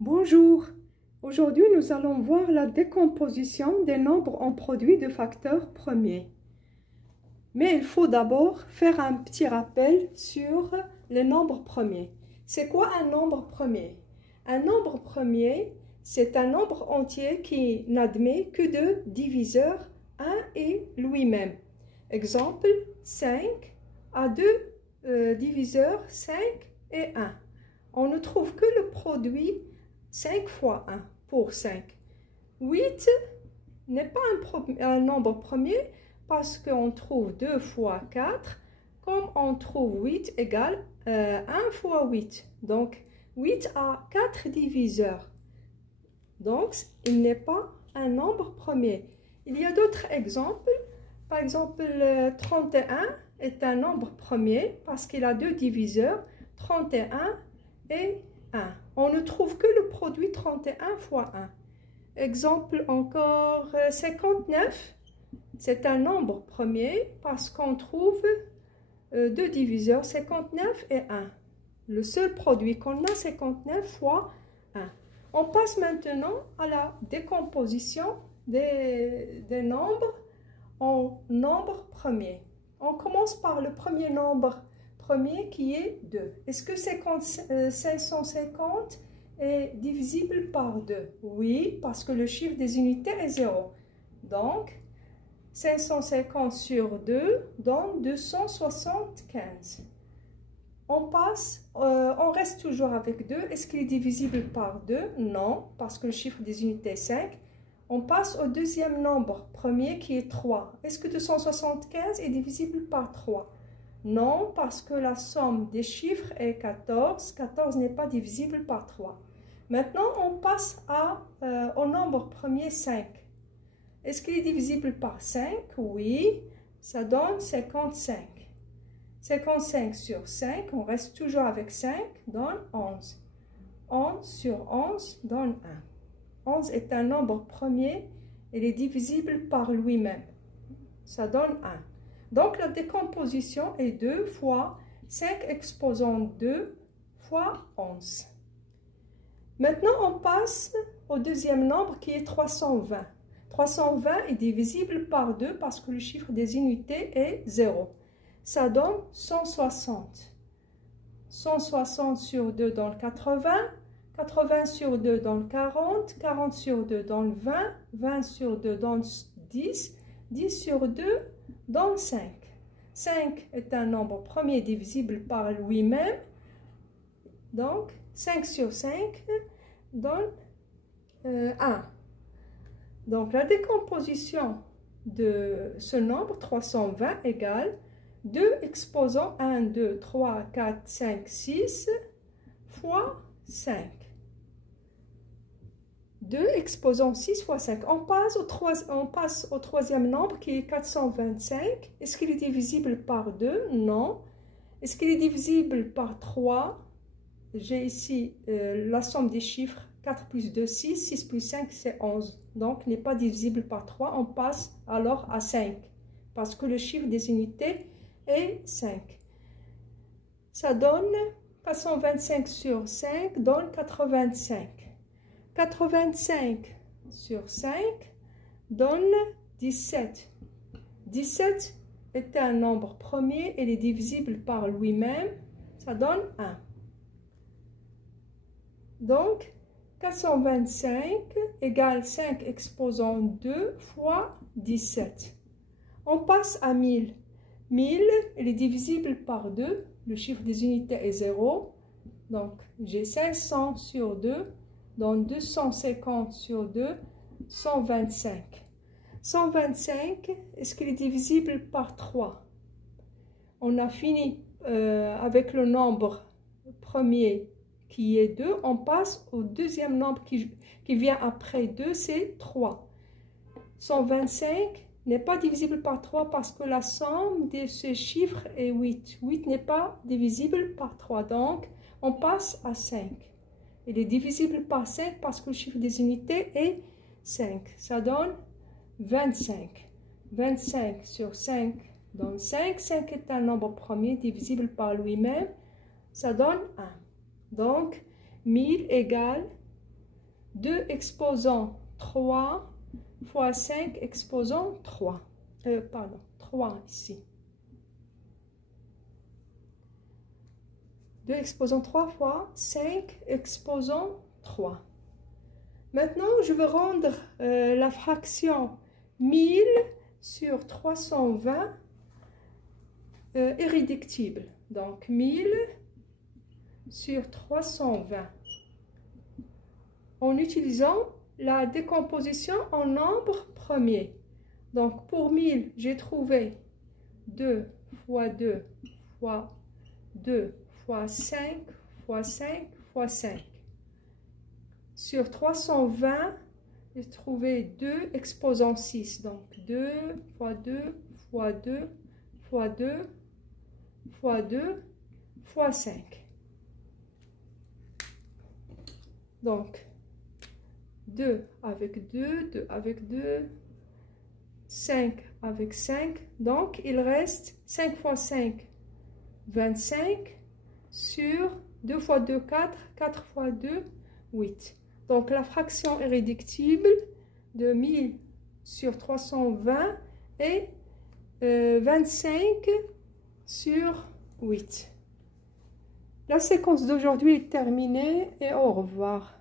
Bonjour, aujourd'hui nous allons voir la décomposition des nombres en produits de facteurs premiers. Mais il faut d'abord faire un petit rappel sur les nombres premiers. C'est quoi un nombre premier? Un nombre premier, c'est un nombre entier qui n'admet que de diviseurs 1 et lui-même. Exemple, 5 a deux diviseurs 5 et 1. On ne trouve que le produit 5 fois 1 pour 5. 8 n'est pas un nombre premier parce qu'on trouve 2 fois 4, comme on trouve 8 égale 1 fois 8. Donc 8 a 4 diviseurs. Donc il n'est pas un nombre premier. Il y a d'autres exemples. Par exemple, 31 est un nombre premier parce qu'il a deux diviseurs, 31 et 1. On ne trouve que le produit 31 fois 1. Exemple encore 59, c'est un nombre premier parce qu'on trouve deux diviseurs, 59 et 1. Le seul produit qu'on a, 59 fois 1. On passe maintenant à la décomposition des nombres en nombres premiers. On commence par le premier nombre premier qui est 2. Est-ce que 550 est divisible par 2? Oui, parce que le chiffre des unités est 0. Donc, 550 sur 2 donne 275. On reste toujours avec 2. Est-ce qu'il est divisible par 2? Non, parce que le chiffre des unités est 5. On passe au deuxième nombre premier qui est 3. Est-ce que 275 est divisible par 3? Non, parce que la somme des chiffres est 14. 14 n'est pas divisible par 3. Maintenant, on passe au nombre premier 5. Est-ce qu'il est divisible par 5? Oui, ça donne 55. 55 sur 5, on reste toujours avec 5, donne 11. 11 sur 11 donne 1. 11 est un nombre premier, il est divisible par lui-même. Ça donne 1. Donc la décomposition est 2 fois 5 exposant 2 fois 11. Maintenant on passe au deuxième nombre qui est 320. 320 est divisible par 2 parce que le chiffre des unités est 0. Ça donne 160. 160 sur 2 donne 80. 80 sur 2 donne 40. 40 sur 2 donne 20. 20 sur 2 donne 10. 10 sur 2 donne 5. 5 est un nombre premier divisible par lui-même. Donc, 5 sur 5 donne 1. Donc, la décomposition de ce nombre 320 égale 2 exposant 1, 2, 3, 4, 5, 6 fois 5. 2 exposant 6 fois 5. On passe au troisième nombre qui est 425. Est-ce qu'il est divisible par 2? Non. Est-ce qu'il est divisible par 3? J'ai ici la somme des chiffres. 4 plus 2, 6. 6 plus 5, c'est 11. Donc, il n'est pas divisible par 3. On passe alors à 5. Parce que le chiffre des unités est 5. Ça donne 425 sur 5 donne 85. 85 sur 5 donne 17. 17 est un nombre premier, il est divisible par lui-même, ça donne 1. Donc, 425 égale 5 exposant 2 fois 17. On passe à 1000. 1000, il est divisible par 2, le chiffre des unités est 0. Donc, j'ai 500 sur 2. Donc 250 sur 2, 125. 125, est-ce qu'il est divisible par 3? On a fini avec le nombre premier qui est 2. On passe au deuxième nombre qui vient après 2, c'est 3. 125 n'est pas divisible par 3 parce que la somme de ces chiffres est 8. 8 n'est pas divisible par 3, donc on passe à 5. Il est divisible par 5 parce que le chiffre des unités est 5. Ça donne 25. 25 sur 5 donne 5. 5 est un nombre premier divisible par lui-même. Ça donne 1. Donc, 1000 égale 2 exposant 3 fois 5 exposant 3. Pardon, 3 ici. 2 exposant 3 fois 5 exposant 3. Maintenant, je vais rendre la fraction 1000 sur 320 irréductible. Donc 1000 sur 320 en utilisant la décomposition en nombres premiers. Donc pour 1000, j'ai trouvé 2 fois 2 fois 2 fois 5 fois 5 fois 5. Sur 320, j'ai trouvé 2 exposant 6. Donc 2 fois 2 fois 2 fois 2 fois 2 fois 5. Donc 2 avec 2, 2 avec 2, 5 avec 5. Donc il reste 5 fois 5, 25 sur 2 fois 2, 4, 4 fois 2, 8. Donc la fraction irréductible de 1000 sur 320 est 25 sur 8. La séquence d'aujourd'hui est terminée et au revoir.